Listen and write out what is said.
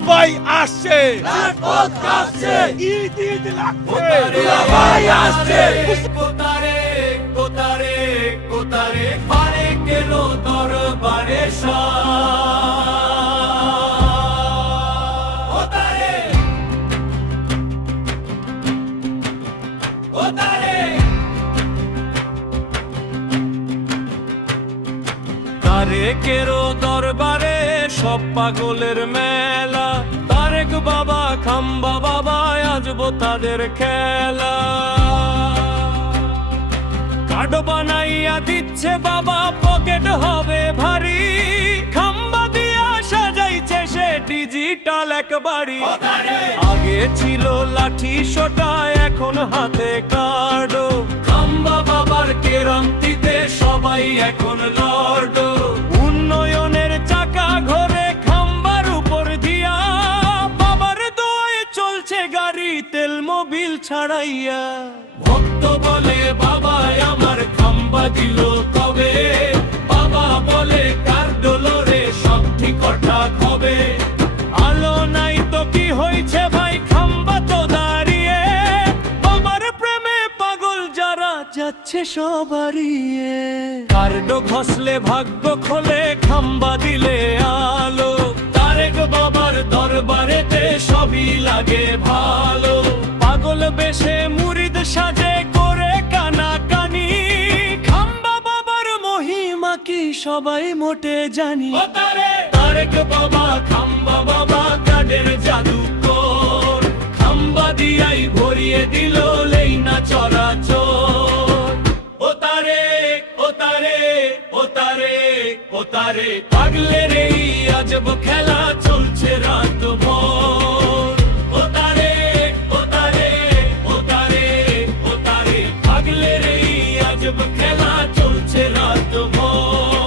দুলাভাই আসছে। রাজপথ কাঁপছে। ঈদ ঈদ লাগছে। দুলাভাই আসছে। কোতারে কোতারে কোতারে পারে কেন দরবারে কোতারে কোতারে তারে কেরো দরবারে সব পাগলের মেলা। তারেক বাবা, খাম্বা বাবা আজবো তাদের খেলা। কার্ড বানাইয়া দিচ্ছে বাবা, পকেট হবে ভারী। খাম্বা দিয়া সাজাইছে সে ডিজিটাল এক বাড়ি। আগে ছিল লাঠি সোটা, এখন হাতে কার্ড। খাম্বা বাবার কেরান্তিতে সবাই এখন লর্ড। তেল মোবিল ছাড়াইয়া। ভক্ত বলে বাবা আমার খাম্বা দিল কবে? বাবা বলে, কার ডোলরে সব ঠিকঠাক হবে? আলো নাই তো কি হয়েছে ভাই খাম্বা তো দাঁড়িয়ে? বাবার প্রেমে পাগল যারা যাচ্ছে সবারিয়ে কার্ড ঘষলে ভাগ্য খোলে, খাম্বা দিলে আলো। তারেক বাবার দরবারেতে সবই লাগে পাগল বেশে মুরিদ সাজে করে কানা কানি খাম্বা বাবার মহিমা কি সবাই মোটে জানি। তারেক বাবা, খাম্বা বাবা কাদের জাদু কর খাম্বা দিয়াই ভরিয়ে দিল লেই না চরাচর। ও তারে ও তারে ও তারে ও তারে। পাগলের এই আজব খেলা আজব খেলা চলছে রাত ভোর।